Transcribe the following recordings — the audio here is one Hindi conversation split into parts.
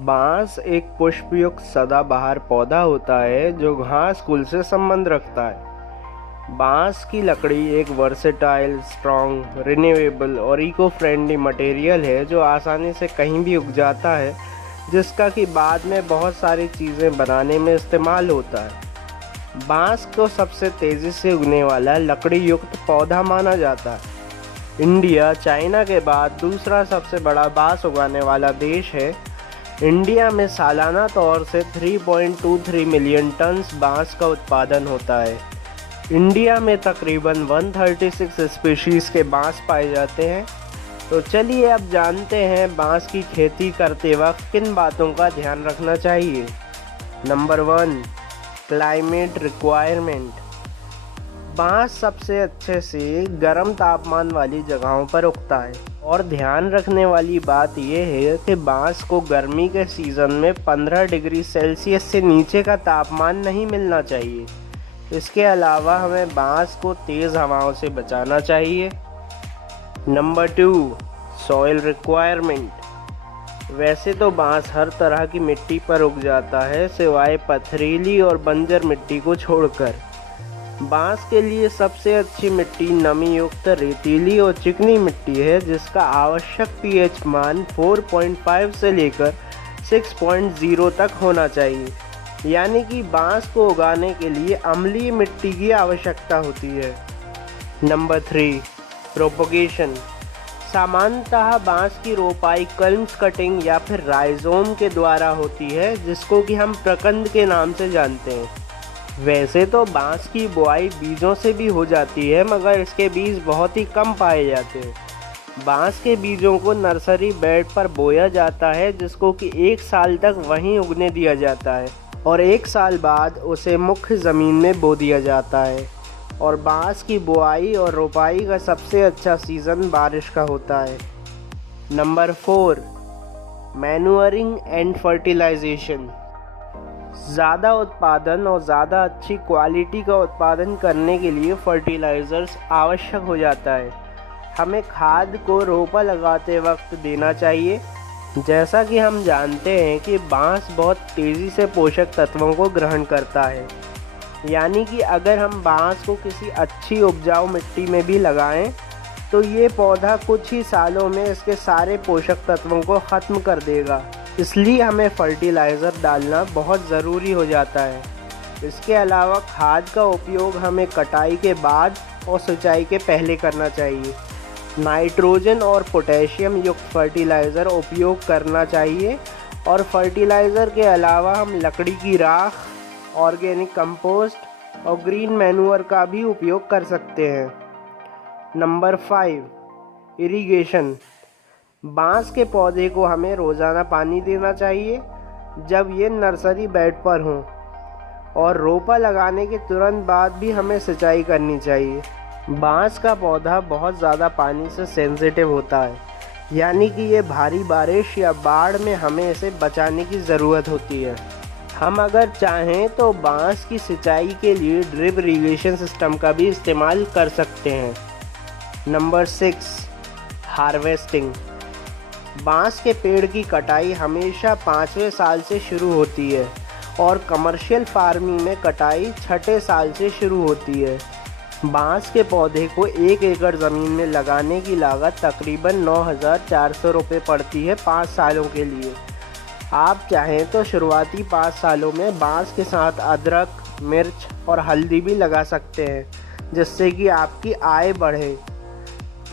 बांस एक पुष्पयुक्त सदाबहार पौधा होता है जो घास कुल से संबंध रखता है। बांस की लकड़ी एक वर्सेटाइल, स्ट्रॉन्ग, रिन्यूएबल और इको फ्रेंडली मटेरियल है जो आसानी से कहीं भी उग जाता है, जिसका कि बाद में बहुत सारी चीज़ें बनाने में इस्तेमाल होता है। बांस को सबसे तेज़ी से उगने वाला लकड़ी युक्त पौधा माना जाता है। इंडिया चाइना के बाद दूसरा सबसे बड़ा बांस उगाने वाला देश है। इंडिया में सालाना तौर से 3.23 मिलियन टन बांस का उत्पादन होता है। इंडिया में तकरीबन 136 स्पीशीज़ के बांस पाए जाते हैं। तो चलिए अब जानते हैं बांस की खेती करते वक्त किन बातों का ध्यान रखना चाहिए। Number 1, climate requirement. बांस सबसे अच्छे से गर्म तापमान वाली जगहों पर उगता है और ध्यान रखने वाली बात यह है कि बांस को गर्मी के सीज़न में 15 डिग्री सेल्सियस से नीचे का तापमान नहीं मिलना चाहिए। इसके अलावा हमें बांस को तेज़ हवाओं से बचाना चाहिए। Number 2, soil requirement. वैसे तो बांस हर तरह की मिट्टी पर उग जाता है सिवाय पथरीली और बंजर मिट्टी को छोड़कर। बांस के लिए सबसे अच्छी मिट्टी नमी युक्त रेतीली और चिकनी मिट्टी है जिसका आवश्यक पीएच मान 4.5 से लेकर 6.0 तक होना चाहिए, यानी कि बांस को उगाने के लिए अम्लीय मिट्टी की आवश्यकता होती है। Number 3, propagation. सामान्यतः बांस की रोपाई कल्म्स कटिंग या फिर राइजोम के द्वारा होती है, जिसको कि हम प्रकंद के नाम से जानते हैं। वैसे तो बांस की बुआई बीजों से भी हो जाती है, मगर इसके बीज बहुत ही कम पाए जाते हैं। बांस के बीजों को नर्सरी बेड पर बोया जाता है, जिसको कि 1 साल तक वहीं उगने दिया जाता है और 1 साल बाद उसे मुख्य ज़मीन में बो दिया जाता है। और बांस की बुआई और रोपाई का सबसे अच्छा सीज़न बारिश का होता है। Number 4, manuring and fertilization. ज़्यादा उत्पादन और ज़्यादा अच्छी क्वालिटी का उत्पादन करने के लिए फर्टिलाइज़र्स आवश्यक हो जाता है। हमें खाद को रोपा लगाते वक्त देना चाहिए। जैसा कि हम जानते हैं कि बांस बहुत तेज़ी से पोषक तत्वों को ग्रहण करता है, यानी कि अगर हम बांस को किसी अच्छी उपजाऊ मिट्टी में भी लगाएं तो ये पौधा कुछ ही सालों में इसके सारे पोषक तत्वों को ख़त्म कर देगा। इसलिए हमें फर्टिलाइज़र डालना बहुत ज़रूरी हो जाता है। इसके अलावा खाद का उपयोग हमें कटाई के बाद और सिंचाई के पहले करना चाहिए। नाइट्रोजन और पोटेशियम युक्त फर्टिलाइज़र उपयोग करना चाहिए और फर्टिलाइज़र के अलावा हम लकड़ी की राख, ऑर्गेनिक कंपोस्ट और ग्रीन मैन्योर का भी उपयोग कर सकते हैं। Number 5, irrigation. बांस के पौधे को हमें रोज़ाना पानी देना चाहिए जब ये नर्सरी बेड पर हों, और रोपा लगाने के तुरंत बाद भी हमें सिंचाई करनी चाहिए। बांस का पौधा बहुत ज़्यादा पानी से सेंसिटिव होता है, यानी कि ये भारी बारिश या बाढ़ में हमें इसे बचाने की ज़रूरत होती है। हम अगर चाहें तो बांस की सिंचाई के लिए ड्रिप इरिगेशन सिस्टम का भी इस्तेमाल कर सकते हैं। Number 6, harvesting. बांस के पेड़ की कटाई हमेशा 5वें साल से शुरू होती है और कमर्शियल फार्मिंग में कटाई 6ठे साल से शुरू होती है। बांस के पौधे को 1 एकड़ ज़मीन में लगाने की लागत तकरीबन 9,400 रुपये पड़ती है 5 सालों के लिए। आप चाहें तो शुरुआती 5 सालों में बांस के साथ अदरक, मिर्च और हल्दी भी लगा सकते हैं, जिससे कि आपकी आय बढ़े।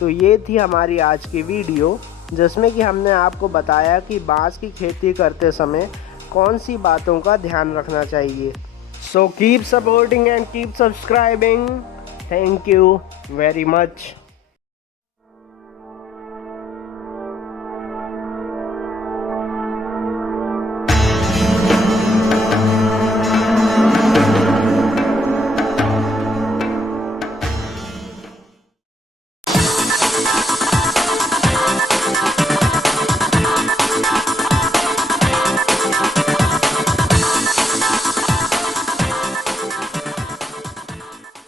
तो ये थी हमारी आज की वीडियो, जिसमें कि हमने आपको बताया कि बांस की खेती करते समय कौन सी बातों का ध्यान रखना चाहिए। So keep supporting and keep subscribing. Thank you very much.